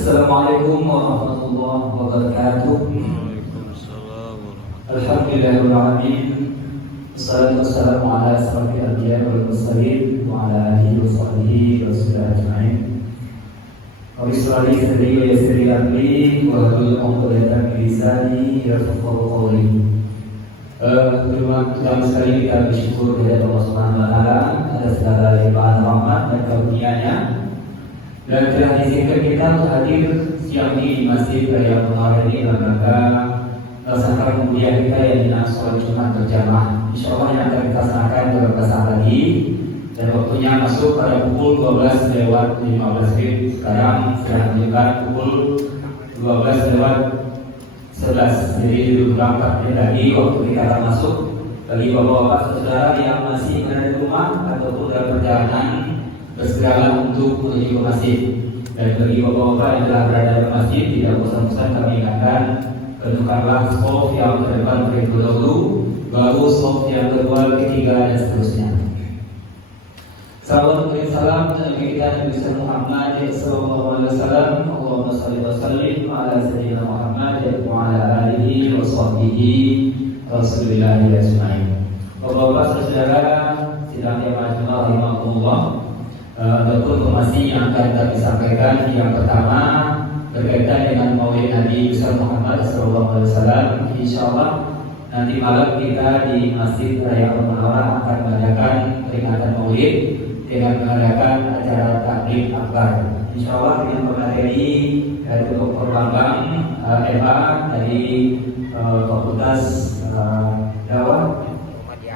Assalamualaikum warahmatullahi wabarakatuh. Waalaikumsalam warahmatullahi Alhamdulillahirabbil alamin. Wassalatu wassalamu ala asyrofil anbiya'i wal mursalin wa ala alihi wa sahbihi wa sallam ajma'in. Rabbi shrah li sadri wa yassir li amri wa hlul 'uqdatam min lisani yafqahu qawli. Pertama sekali kita bersyukur kepada Allah Subhanahu wa taala atas segala limpahan rahmat dan karunia-Nya. Dan telah diizinkan kita untuk hadir siang ini di Masjid Raya Munawwar ini dalam rangka melaksanakan kuliah kita yang dinamakan sholat Jumat berjamaah. Insyaallah yang akan kita laksanakan beberapa saat lagi dan waktunya masuk pada pukul 12:15. Sekarang sudah menunjukkan pukul 12:11. Jadi beberapa menit lagi waktu kita akan masuk. Bagi bapak-bapak saudara yang masih berada di rumah ataupun dalam perjalanan, bersegeralah untuk menuju ke masjid. Dan bagi bapak-bapak yang telah berada di masjid, tidak bosan-bosan kami ingatkan, tentukanlah shaf yang terdepan terlebih dahulu, baru shaf yang kedua, ketiga, dan seterusnya. Salawat dan salam Nabi kita Nabi Muhammad sallallahu alaihi wasallam. Allahumma shalli wa sallim ala sayyidina Muhammad wa ala alihi wa sahbihi Rasulillah ajma'in. Bapak-bapak saudara sidang jamaah rahimahumullah. Ada informasi yang akan kami sampaikan. Yang pertama berkaitan dengan Maulid Nabi besar Muhammad SAW. Insyaallah nanti malam kita di Masjid Raya Munawwar akan mengadakan peringatan Maulid dengan mengadakan acara taklim akbar. Insyaallah dengan pemateri dari Dr. Bambang Eva dari Fakultas Dakwah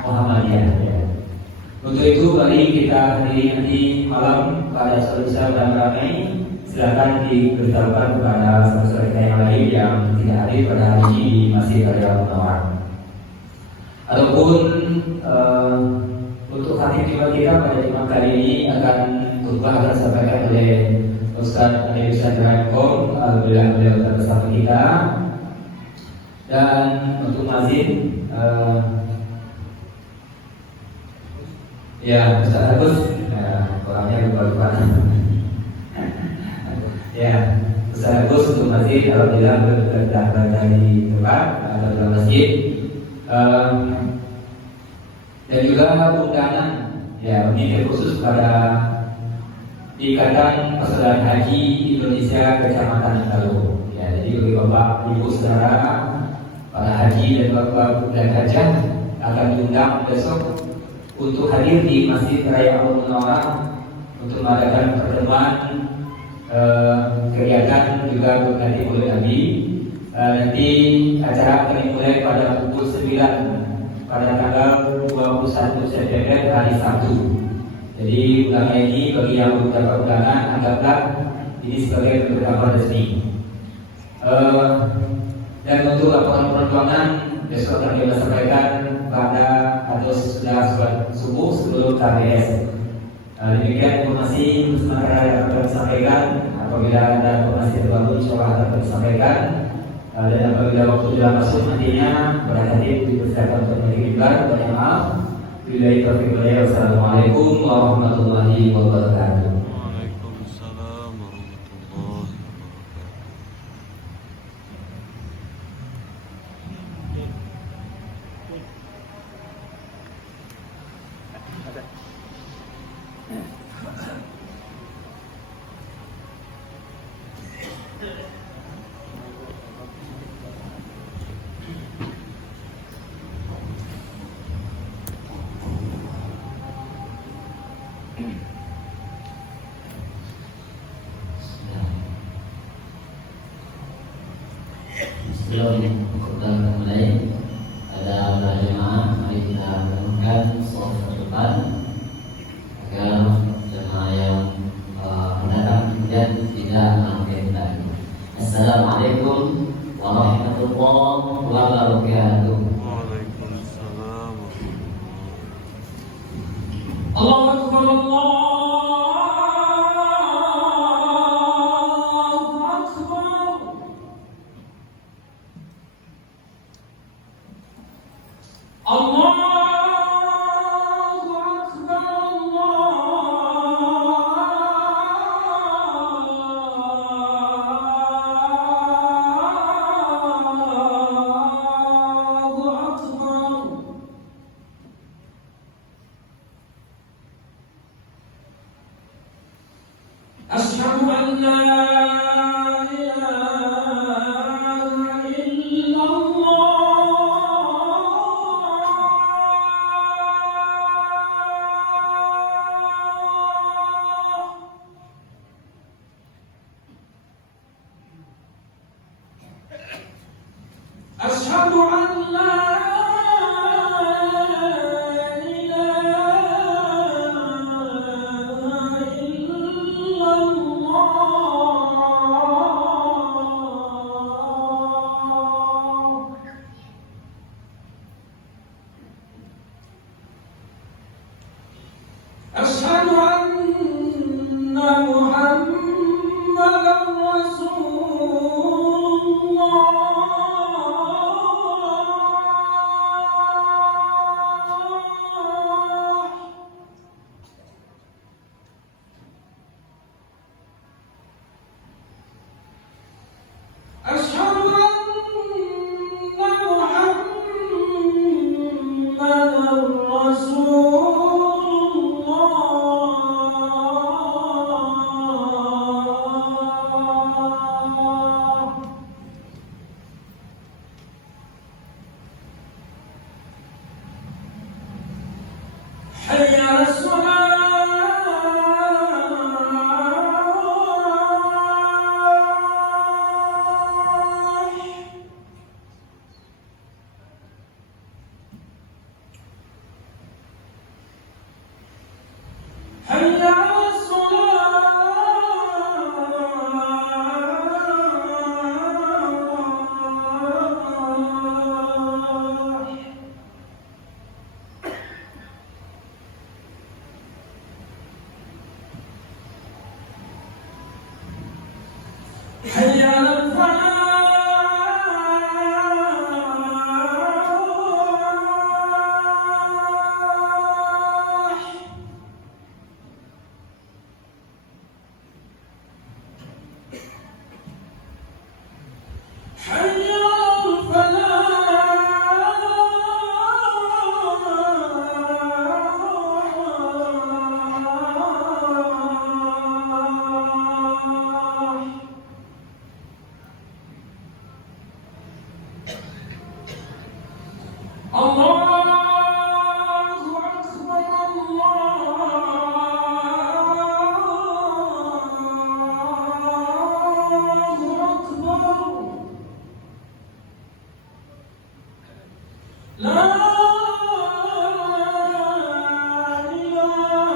Muhammadiyah. Untuk itu mari kita hadiri nanti malam pada sore dan ramai. Silakan diberitahukan kepada saudara kita yang lain yang tidak hadir pada hari ini di Masjid Raya Munawwar. Adapun untuk khatib Jumat kita pada Jumat kali ini akan khutbah disampaikan oleh Ustaz Ali Chandra Kom. Alhamdulillah beliau telah bersama kita. Dan untuk mazid ya, Ustaz Agus, orangnya lupa-lupa. Ya, Ustaz Agus untuk masjid, alhamdulillah sudah berada di tempat dalam masjid. Dan juga undangan, ya ini khusus pada Ikatan Persaudaraan Haji Indonesia Kecamatan Talu. Ya, jadi bagi bapak, ibu, saudara, para haji dan bapak dan hajah akan diundang besok untuk hadir di Masjid Raya Munawwar untuk mengadakan pertemuan kegiatan juga berkati oleh Nabi. Nanti acara akan dimulai pada pukul 9 pada tanggal 21 September hari Sabtu. Jadi undangan ini bagi yang belum dapat undangan, anggaplah ini sebagai pemberitahuan resmi. Dan untuk laporan perjuangan besok akan kita sampaikan pada atau sudah subuh sebelum KBS. Demikian informasi sementara yang akan disampaikan. Apabila ada informasi terbaru, insyaallah akan disampaikan. Dan apabila waktu sudah masuk nantinya, barangkali dipersilakan untuk mengirimkan. Banyak maaf. Billahi taufiq wal hidayah. Wassalamualaikum warahmatullahi wabarakatuh. Waalaikumsalam warahmatullahi Sebelum kita mulai, ada jemaah mari kita lakukan sholat depan agar jemaah yang mendatang kemudian tidak melakukan tadi. Assalamualaikum warahmatullahi wabarakatuh. Waalaikumsalam warahmatullahi Allahu Akbar, Allahu Akbar. أشهد أن لا إله إلا الله. أشهد أن محمدا رسول الله. أشهد أن محمدا رسول الله. حي على الصلاة. حي على الصلاة. حي على الفلاح. حي على الفلاح. الله أكبر. الله أكبر. لا إله إلا الله.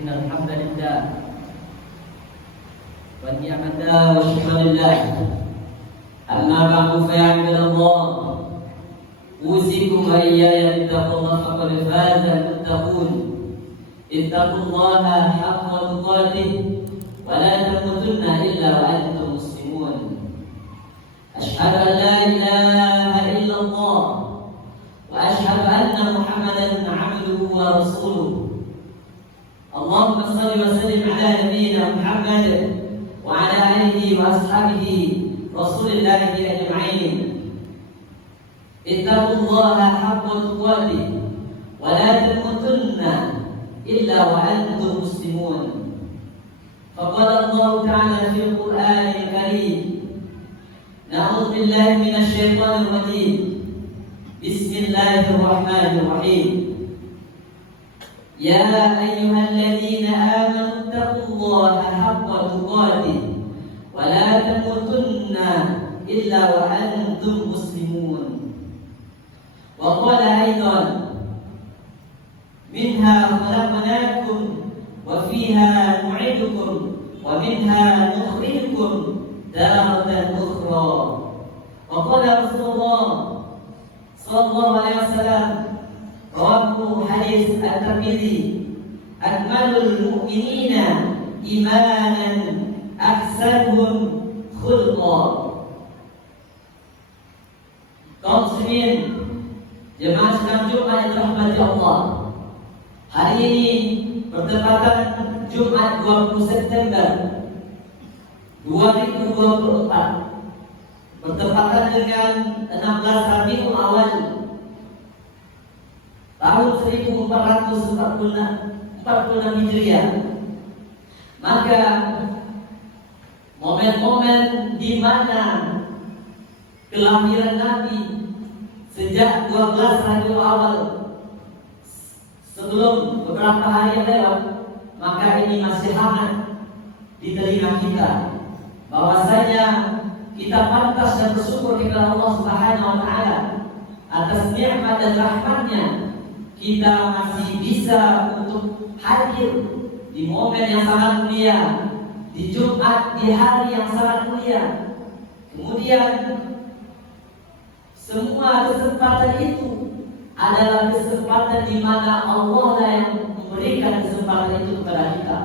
إن الحمد لله والنعمة والشكر لله. أما بعد فيا عباد الله، أوصيكم وإياي بتقوى الله فقد فاز المتقون. اتقوا الله حق تقاته ولا تموتن إلا وأنتم مسلمون. أشهد أن لا إله إلا الله وأشهد أن محمدا عبده ورسوله. اللهم صل وسلم على نبينا محمد وعلى آله وأصحابه رسول الله أجمعين. اتقوا الله حق تقاته ولا تموتن إلا وأنتم مسلمون. فقال الله تعالى في القرآن الكريم: نعوذ بالله من الشيطان الرجيم. بسم الله الرحمن الرحيم. يا أيها الذين آمنوا اتقوا الله حق تقاته ولا تموتن إلا وأنتم مسلمون. وقال أيضا: منها خلقناكم وفيها نعيدكم ومنها نخرجكم تارة أخرى. وقال رسول الله صلى الله عليه وسلم: رواه حديث الترمذي: أكمل المؤمنين إيمانا أحسنهم خلقا. Kaum muslimin, jemaah sidang Jumat yang dirahmati Allah. Hari ini bertepatan Jumat 20 September 2024 bertepatan dengan 16 Rabiul Awal tahun 1446 Hijriah. Maka momen-momen di mana kelahiran Nabi sejak 12 Rabiul Awal sebelum beberapa hari yang lewat, maka ini masih hangat di telinga kita, bahwasanya kita pantas dan bersyukur kepada Allah Subhanahu wa taala atas nikmat dan rahmatnya kita masih bisa untuk hadir di momen yang sangat mulia, di Jumat, di hari yang sangat mulia. Kemudian semua kesempatan itu adalah kesempatan di mana Allah lah yang memberikan kesempatan itu kepada kita.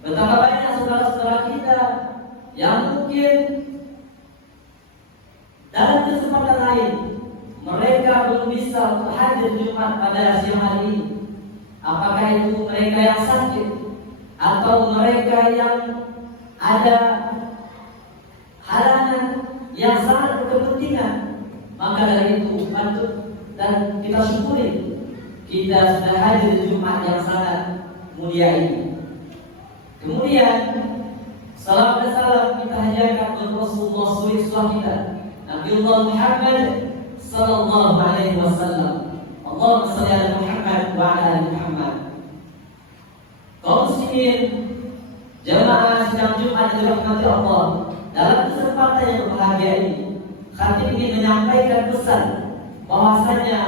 Betapa banyak saudara-saudara kita yang mungkin dalam kesempatan lain mereka belum bisa untuk hadir Jumat pada siang hari ini. Apakah itu mereka yang sakit atau mereka yang ada halangan yang sangat berkepentingan, maka dari itu patut dan kita syukuri kita sudah hadir di Jumat yang sangat mulia ini. Kemudian salam dan salam kita hadirkan kepada Rasulullah SAW kita, Nabiullah Muhammad sallallahu alaihi wasallam. Allahumma shalli ala Muhammad wa ala ali Muhammad. Kaum muslimin, jamaah sidang Jumat yang dirahmati Allah, dalam kesempatan yang berbahagia ini, khatib ingin menyampaikan pesan bahwasanya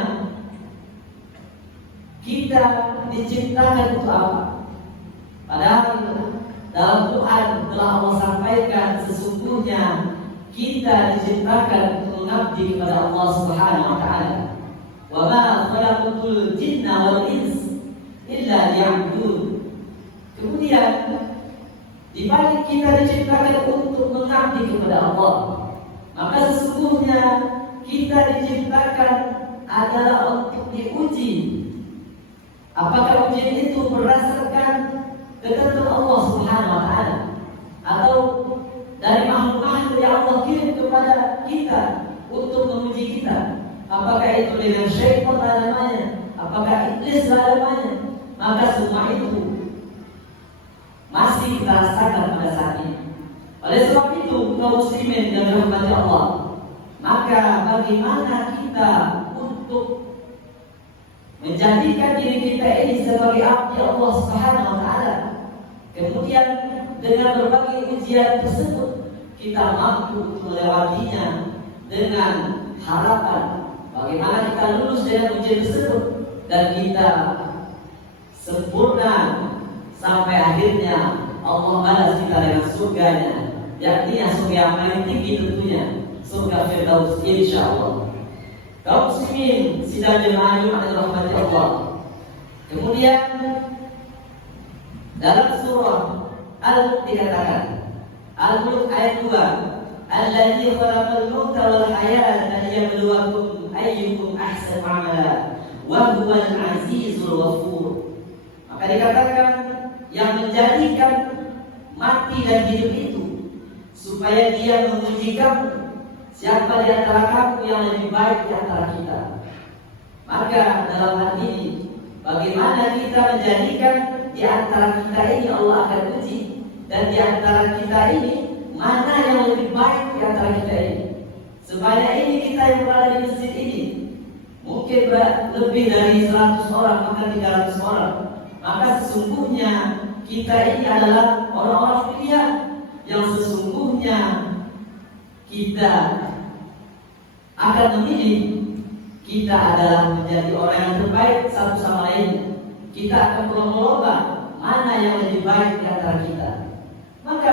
kita diciptakan untuk apa? Padahal dalam Quran telah Allah sampaikan sesungguhnya kita diciptakan untuk mengabdi kepada Allah Subhanahu wa taala. Wa ma khalaqtul jinna wal ins illa liya'budun. Kemudian di balik kita diciptakan untuk mengabdi kepada Allah, maka sesungguhnya kita diciptakan adalah untuk diuji. Apakah ujian itu berdasarkan ketentuan Allah Subhanahu wa taala atau dari makhluk-makhluk yang Allah kirim kepada kita untuk menguji kita? Apakah itu dengan syaitan namanya, apakah iblis namanya? Maka semua itu masih kita rasakan pada saat ini. Oleh sebab itu, kaum muslimin yang dirahmati Allah, maka bagaimana kita untuk menjadikan diri kita ini sebagai abdi Allah Subhanahu wa taala? Kemudian dengan berbagai ujian tersebut kita mampu untuk melewatinya dengan harapan bagaimana kita lulus dengan ujian tersebut dan kita sempurna sampai akhirnya Allah balas kita dengan surganya, yakni surga yang paling tinggi tentunya, surga Firdaus insyaallah. Kaum muslimin sidang jemaah Jumat yang dirahmati Allah. Kemudian dalam surah Al-Mulk dikatakan, Al-Mulk ayat 2, Alladzi khalaqal mauta wal hayata liyabluwakum ayyukum ahsanu amala wa huwal azizul ghafur. Maka dikatakan yang menjadikan mati dan hidup itu supaya dia menguji kamu, siapa di antara kamu yang lebih baik di antara kita. Maka dalam hal ini bagaimana kita menjadikan di antara kita ini Allah akan uji, dan di antara kita ini mana yang lebih baik di antara kita ini. Sebanyak ini kita yang berada di masjid ini, mungkin lebih dari 100 orang, bahkan 300 orang. Maka sesungguhnya kita ini adalah orang-orang pilihan yang sesungguhnya kita akan memilih. Kita adalah menjadi orang yang terbaik satu sama lain. Kita akan berlomba-lomba mana yang lebih baik di antara kita. Maka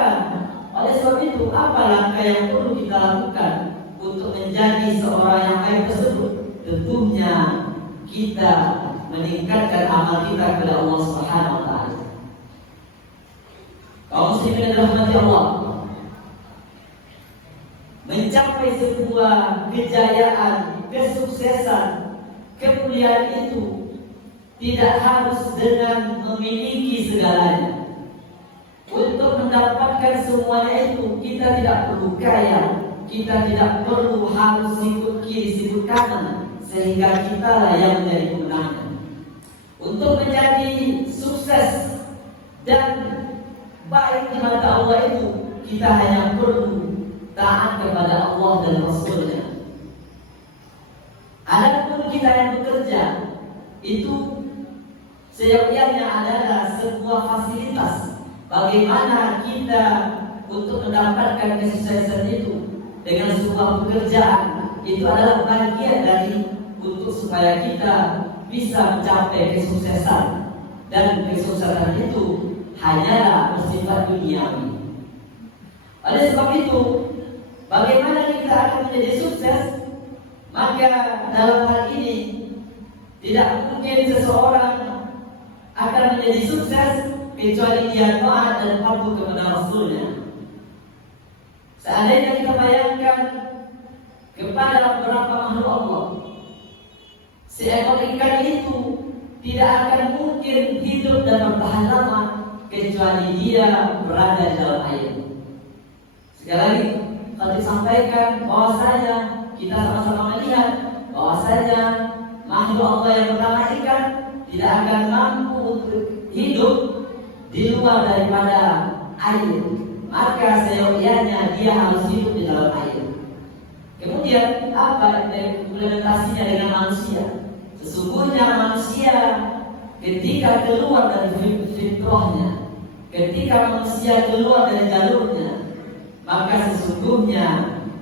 oleh sebab itu, apa langkah yang perlu kita lakukan untuk menjadi seorang yang baik tersebut? Tentunya kita meningkatkan amal kita kepada Allah Subhanahu wa taala. Kaum muslimin yang dirahmati Allah, mencapai sebuah kejayaan, kesuksesan, kemuliaan itu tidak harus dengan memiliki segalanya. Untuk mendapatkan semuanya itu kita tidak perlu kaya, kita tidak perlu harus sikut kiri, sikut kanan, sehingga kita lah yang menjadi pemenangnya. Untuk menjadi sukses dan baik di mata Allah itu, kita hanya perlu taat kepada Allah dan Rasulnya. Adapun kita yang bekerja itu seyogyanya adalah sebuah fasilitas bagaimana kita untuk mendapatkan kesuksesan itu dengan sebuah pekerjaan. Itu adalah bagian dari untuk supaya kita bisa mencapai kesuksesan, dan kesuksesan itu hanyalah bersifat duniawi. Oleh sebab itu, bagaimana kita akan menjadi sukses? Maka dalam hal ini tidak mungkin seseorang akan menjadi sukses kecuali dia taat dan patuh kepada Rasulnya. Seandainya kita bayangkan kepada beberapa makhluk Allah, seekor ikan itu tidak akan mungkin hidup dan bertahan lama kecuali dia berada di dalam air. Sekali lagi, kalau disampaikan bahwasanya kita sama-sama melihat bahwasanya makhluk Allah yang bernama ikan tidak akan mampu untuk hidup di luar daripada air, maka seyogyanya dia harus hidup di dalam air. Kemudian apa implementasinya dengan manusia? Sesungguhnya manusia ketika keluar dari fitrahnya, ketika manusia keluar dari jalurnya, maka sesungguhnya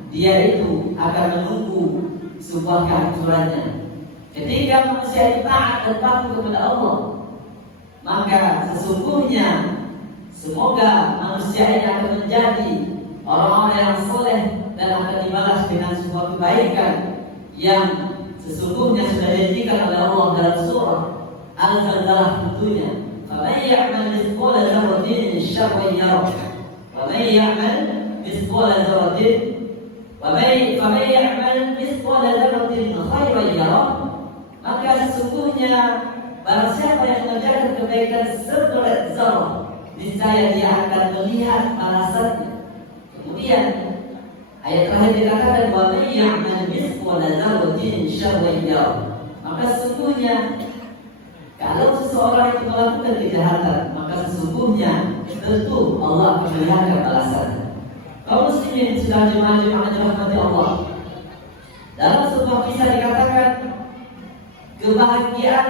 dia itu akan menunggu sebuah kehancurannya. Ketika manusia itu taat dan patuh kepada Allah, maka sesungguhnya semoga manusia ini akan menjadi orang-orang yang soleh dan akan dibalas dengan sebuah kebaikan yang sesungguhnya sudah dijanjikan oleh Allah dalam surah Al-Zalzalah tentunya. فَمَنْ يَعْمَلْ مِثْقَالَ ذَرَّةٍ شَرًّا يَرَهُ وَمَنْ يَعْمَلْ مِثْقَالَ ذَرَّةٍ فَمَنْ يَعْمَلْ مِثْقَالَ ذَرَّةٍ خَيْرًا يَرَهُ. Maka sesungguhnya barang siapa yang mengerjakan kebaikan seberat zarah, niscaya dia akan melihat balasannya. Kemudian ayat terakhir dikatakan wa may ya'mal mithqala dzarratin syarran yarah. Maka sesungguhnya kalau seseorang itu melakukan kejahatan, maka sesungguhnya tentu Allah akan melihat balasannya. Kaum muslimin sudah jemaah-jemaah dirahmati Allah. Dalam sebuah kisah dikatakan kebahagiaan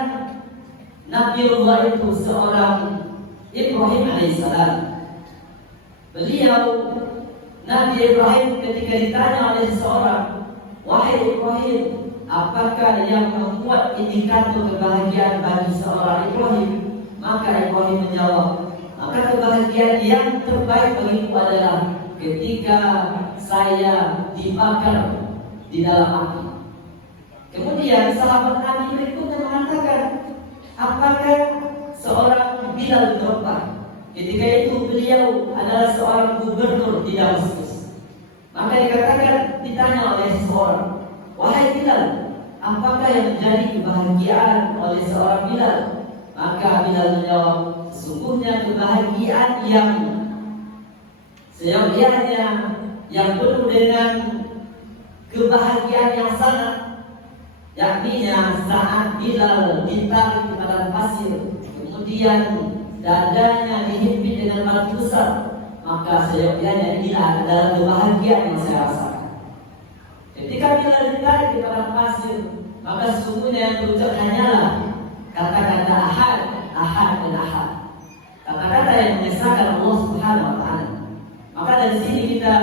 Nabiullah itu seorang Ibrahim alaihissalam. Beliau Nabi Ibrahim ketika ditanya oleh seseorang, wahai Ibrahim, apakah yang membuat indikator kebahagiaan bagi seorang Ibrahim? Maka Ibrahim menjawab, maka kebahagiaan yang terbaik bagiku adalah ketika saya dibakar di dalam api. Kemudian sahabat Nabi berikutnya mengatakan, apakah seorang Bilal bin Rabah? Ketika itu beliau adalah seorang gubernur di Damaskus. Maka dikatakan, ditanya oleh seseorang, wahai Bilal, apakah yang menjadi kebahagiaan oleh seorang Bilal? Maka Bilal menjawab, sesungguhnya kebahagiaan yang seyogyanya, yang penuh dengan kebahagiaan yang sangat, yakninya saat Bilal ditarik ke padang pasir, kemudian dadanya dihimpit dengan batu besar, maka seyogyanya inilah adalah kebahagiaan yang saya rasakan. Ketika Bilal ditarik ke padang pasir, maka sesungguhnya yang terucap hanyalah kata-kata ahad, ahad dan ahad, kata-kata yang mengesahkan Allah Subhanahu wa Ta'ala. Maka dari sini kita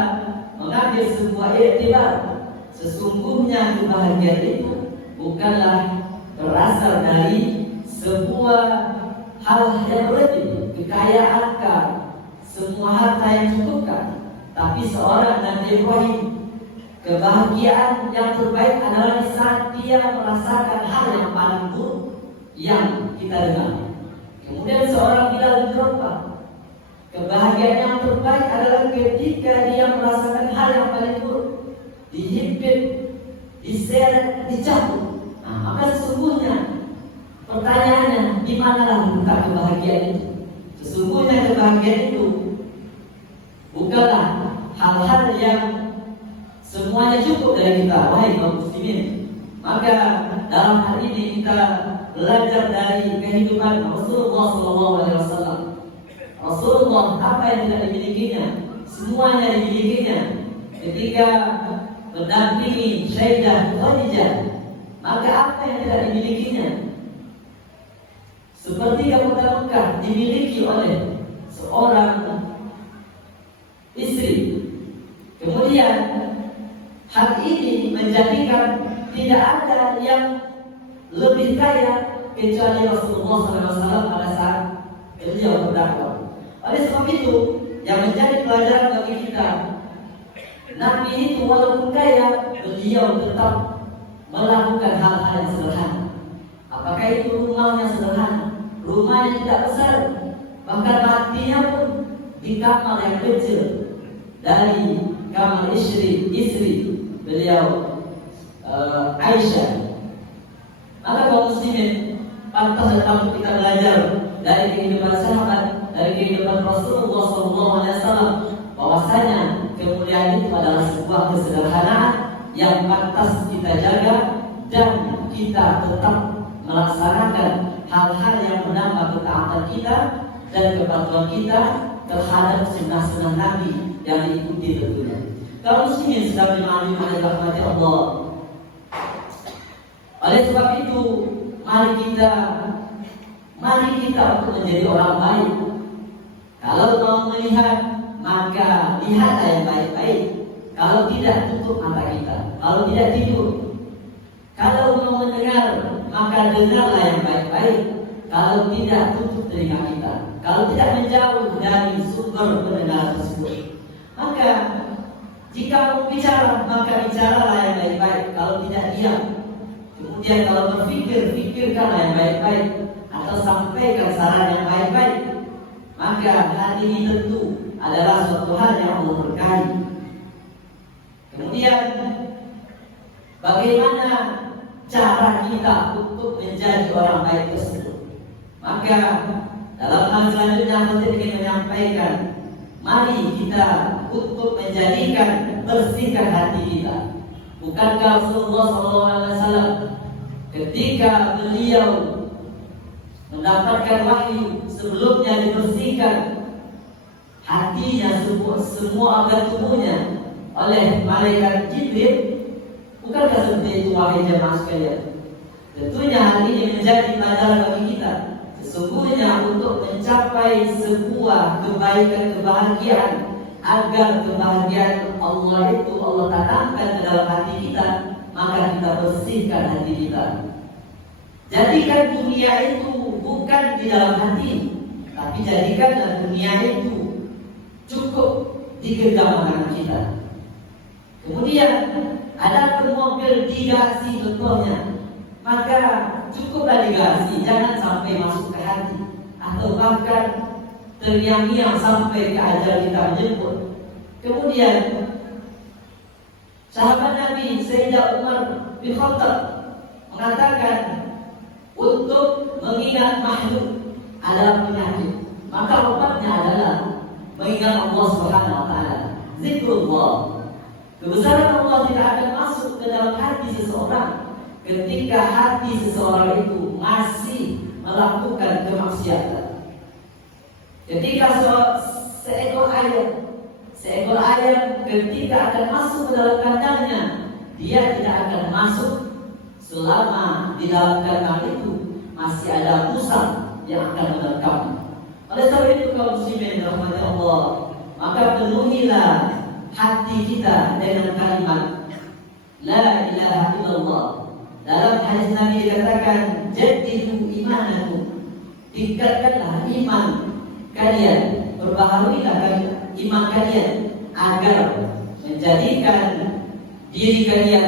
mengambil sebuah iktibar, sesungguhnya kebahagiaan itu bukanlah berasal dari sebuah hal yang berlebih, kekayaan, semua harta yang cukupkan, tapi seorang Nabi Ibrahim, kebahagiaan yang terbaik adalah saat dia merasakan hal yang paling buruk yang kita dengar. Kemudian seorang Bilal bin Rabah, kebahagiaan yang terbaik adalah ketika dia merasakan hal yang paling buruk, dihimpit, diseret, dicabut. Maka sesungguhnya pertanyaannya, di manalah letak kebahagiaan itu? Sesungguhnya kebahagiaan itu bukanlah hal-hal yang semuanya cukup dari kita, wahai kaum muslimin. Maka dalam hal ini kita belajar dari kehidupan Rasulullah SAW. Rasulullah apa yang tidak dimilikinya, semuanya dimilikinya. Ketika mendampingi Sayyidah Khadijah, maka apa yang tidak dimilikinya? Seperti kota Mekah dimiliki oleh seorang istri. Kemudian hal ini menjadikan tidak ada yang lebih kaya kecuali Rasulullah SAW pada saat beliau berdakwah. Oleh sebab itu, yang menjadi pelajaran bagi kita, Nabi itu walaupun kaya, beliau tetap melakukan hal-hal yang sederhana. Apakah itu rumahnya sederhana, rumahnya tidak besar, bahkan matinya pun di kamar yang kecil dari kamar istri beliau, Aisyah. Maka kaum muslimin, pantas dan patut kita belajar dari kehidupan sahabat, dari kehidupan Rasulullah SAW, bahwasanya kemuliaan itu adalah sebuah kesederhanaan yang pantas kita jaga, dan kita tetap melaksanakan hal-hal yang menambah ketaatan kita dan kepatuhan kita terhadap sunnah-sunnah Nabi yang diikuti tentunya. Kaum muslimin sedang dimahami oleh rahmat Allah. Oleh sebab itu, mari kita untuk menjadi orang baik. Kalau mau melihat, maka lihatlah yang baik-baik. Kalau tidak, tutup mata kita. Kalau tidak, tidur. Kalau mau mendengar, maka dengarlah yang baik-baik. Kalau tidak, tutup telinga kita. Kalau tidak, menjauh dari sumber pendengaran tersebut. Maka jika mau bicara, maka bicaralah yang baik-baik. Kalau tidak, diam. Kemudian kalau berpikir, pikirkanlah yang baik-baik, atau sampaikan saran yang baik-baik. Maka hal ini tentu adalah suatu hal yang Allah berkahi. Kemudian bagaimana cara kita untuk menjadi orang baik tersebut? Maka dalam hal selanjutnya saya ingin menyampaikan, mari kita untuk menjadikan bersihkan hati kita. Bukankah Rasulullah SAW ketika beliau mendapatkan wahyu sebelumnya dibersihkan hatinya, semua organ tubuhnya oleh malaikat Jibril? Bukankah seperti itu, wahai jemaah sekalian? Tentunya hal ini menjadi pelajaran bagi kita. Sesungguhnya untuk mencapai sebuah kebaikan, kebahagiaan, agar kebahagiaan Allah itu Allah tanamkan ke dalam hati kita, maka kita bersihkan hati kita. Jadikan dunia itu bukan di dalam hati, tapi jadikanlah dunia itu cukup di genggaman kita. Kemudian ada mobil digarasi contohnya, maka cukuplah digarasi, jangan sampai masuk ke hati, atau bahkan terngiang-ngiang sampai ke ajal kita menjemput. Kemudian sahabat Nabi Sayyidina Umar bin Khattab mengatakan, untuk mengingat makhluk adalah penyakit, maka obatnya adalah mengingat Allah Subhanahu wa taala. Zikrullah. Kebesaran Allah tidak akan masuk ke dalam hati seseorang ketika hati seseorang itu masih melakukan kemaksiatan. Ketika seekor ayam ketika akan masuk ke dalam kandangnya, dia tidak akan masuk selama di dalam kandang itu masih ada musang yang akan menerkamnya. Oleh sebab itu kaum muslimin rahmati Allah, maka penuhilah hati kita dengan kalimat La ilaha illallah. Dalam hadis Nabi dikatakan, jaddidu imanakum, tingkatkanlah iman kalian, perbaharuilah iman kalian agar menjadikan diri kalian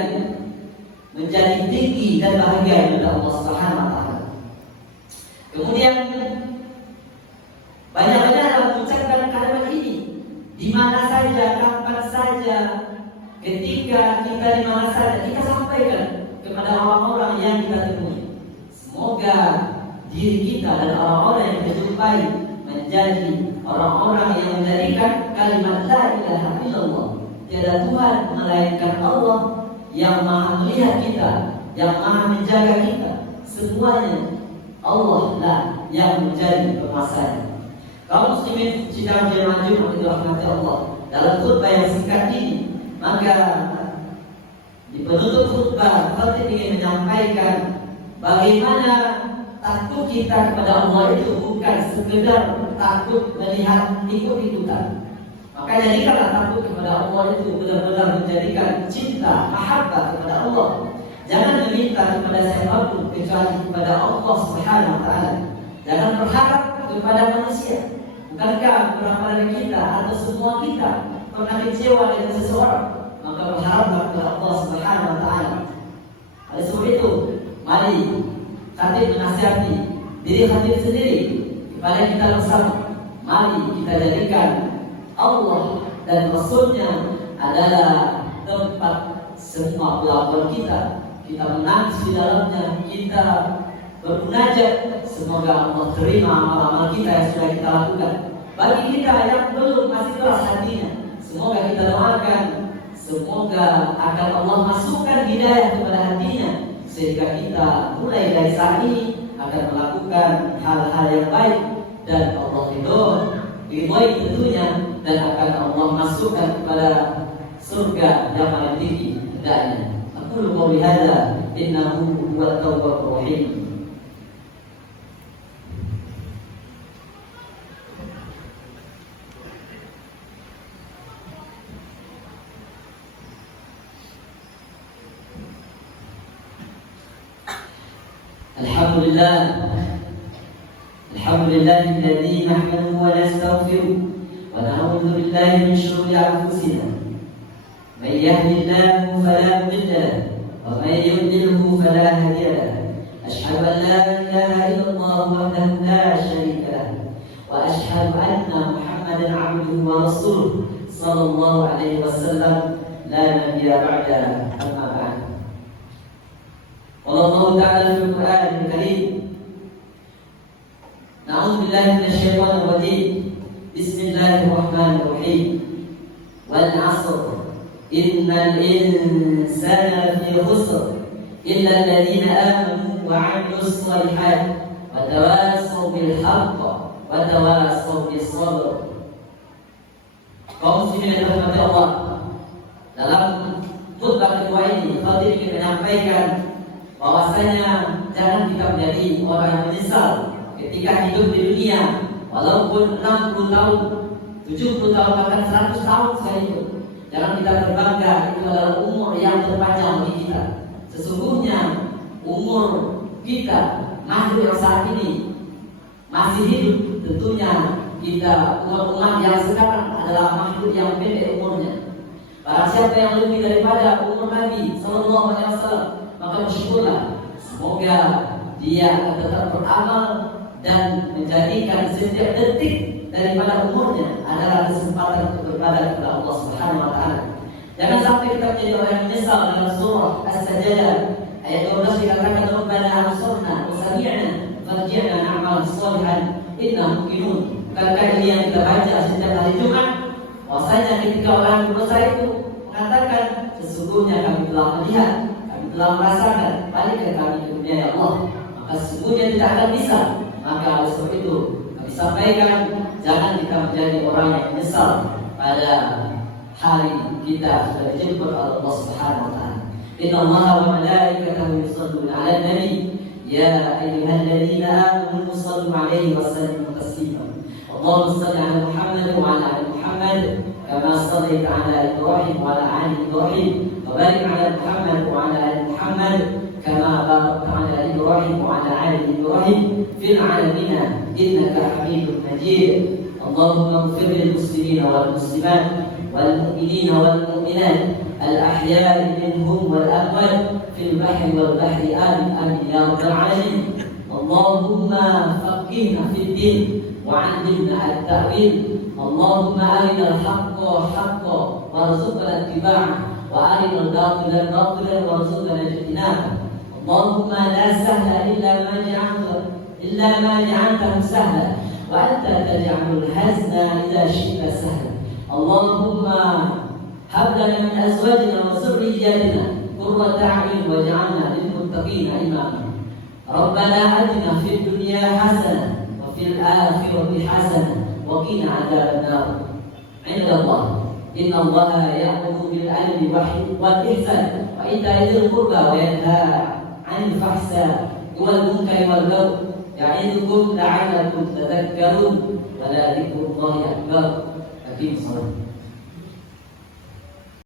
menjadi tinggi dan bahagia kepada Allah Subhanahu wa taala. Kemudian banyak-banyaklah mengucapkan kalimat ini di mana saja, kapan saja, ketika kita di mana saja, kita sampaikan kepada orang-orang yang kita temui. Semoga diri kita dan orang-orang yang kita jumpai menjadi orang-orang yang menjadikan kalimat La ilaha illallah tiada Tuhan melainkan Allah yang maha melihat kita, yang maha menjaga kita. Semuanya Allah lah yang menjadi penguasanya. Kaum muslimin sidang jemaah Jumat dirahmati Allah, dalam khutbah yang singkat ini, maka di penutup khutbah khatib ingin menyampaikan bagaimana takut kita kepada Allah itu bukan sekedar takut melihat ikut-ikutan. Maka jadikanlah takut kepada Allah itu benar-benar menjadikan cinta, mahabbah kepada Allah. Jangan meminta kepada siapapun kecuali kepada Allah Subhanahu wa taala. Jangan berharap kepada manusia. Bukankah beberapa dari kita atau semua kita pernah kecewa dengan seseorang? Maka berharaplah kepada Allah Subhanahu wa taala. Oleh sebab itu, mari khatib menasihati diri khatib sendiri kepada kita bersama. Mari kita jadikan Allah dan Rasulnya adalah tempat semua pelabuhan kita. Kita menangis di dalamnya, kita bermunajat. Semoga Allah terima amal-amal kita yang sudah kita lakukan. Bagi kita yang belum masih keras hatinya, semoga kita doakan, semoga agar Allah masukkan hidayah kepada hatinya, sehingga kita mulai dari saat ini akan melakukan hal-hal yang baik dan Allah ridhoi tentunya, dan akan Allah masukkan kepada surga yang paling tinggi hendaknya. Aku qouli hadza innahu huwat tawwabur rahim. الحمد لله الذي نحمده ونستغفره ونعوذ بالله من شرور أنفسنا. من يهد الله فلا مضل له ومن يضلله فلا هادي له. أشهد أن لا إله إلا الله وحده لا شريك له وأشهد أن محمدا عبده ورسوله صلى الله عليه وسلم لا نبي بعده. أما بعد، قال الله تعالى في القرآن الكريم: أعوذ بالله من الشيطان الرجيم. بسم الله الرحمن الرحيم. والعصر إن الإنسان لفي خسر إلا الذين آمنوا وعملوا الصالحات وتواصوا بالحق وتواصوا بالصبر. Kaum muslimin yang dirahmati Allah, dalam khutbah kedua ini khatib ingin menyampaikan bahwasanya jangan kita menjadi orang yang menyesal ketika hidup di dunia, walaupun 60 tahun, 70 tahun, bahkan 100 tahun sekalipun. Jangan kita berbangga, itu adalah umur yang terpanjang bagi kita. Sesungguhnya umur kita, makhluk yang saat ini masih hidup, tentunya kita umat yang sekarang adalah makhluk yang pendek umurnya. Barang siapa yang lebih daripada umur Nabi Sallallahu Alaihi Wasallam, maka bersyukurlah. Semoga dia akan tetap beramal dan menjadikan setiap detik daripada umurnya adalah kesempatan untuk beribadah kepada Allah Subhanahu wa taala. Jangan sampai kita menjadi orang yang menyesal. Dalam surah As-Sajdah ayat 12 dikatakan, Rabbana absarna wa sami'na farji'na na'mal shalihan inna muqinun. Bukankah ini yang kita baca setiap hari Jumat? Bahwasanya ketika orang berdosa itu mengatakan, sesungguhnya kami telah melihat, kami telah merasakan, balikkan kami ke dunia ya Allah. Maka sesungguhnya tidak akan bisa. Maka oleh sebab itu kami sampaikan, jangan kita menjadi orang yang menyesal pada hari kita sudah dijemput oleh Allah Subhanahu wa taala. Inna Allaha wa malaikatahu yusholluna 'alan nabi ya ayyuhalladzina amanu shallu 'alaihi wa sallimu taslima. Allahumma shalli 'ala Muhammad wa 'ala ali Muhammad kama shallaita 'ala Ibrahim wa 'ala ali Ibrahim wa barik 'ala Muhammad wa 'ala ali Muhammad kama barakta 'ala Ibrahim wa 'ala ali Ibrahim fil 'alamin innaka Hamidum Majid. Allahumma ighfir lil muslimina wal muslimat wal mu'minina wal mu'minat al ahya'i minhum wal amwat fil bahri wal bahri amin amin ya rabbal alamin. Allahumma faqihna fid din wa 'allimna at-ta'wil. Allahumma arina al-haqqa haqqan warzuqna ittiba'ah wa arina al-batila batilan warzuqna ijtinabah. Allahumma la sahla illa ma ja'altahu sahla wa anta taj'alul hazna idza syi'ta sahla. Allahumma هب لنا من أزواجنا وذرياتنا قرة أعين واجعلنا للمتقين إماما ربنا آتنا في الدنيا حسنة وفي الآخرة حسنة وقنا عذاب النار عند الله إن الله يأمر بالعدل والإحسان وإيتاء ذي القربى وينهى عن الفحشاء والمنكر والبغي يعظكم لعلكم تذكرون ولذكر الله أكبر أقيموا الصلاة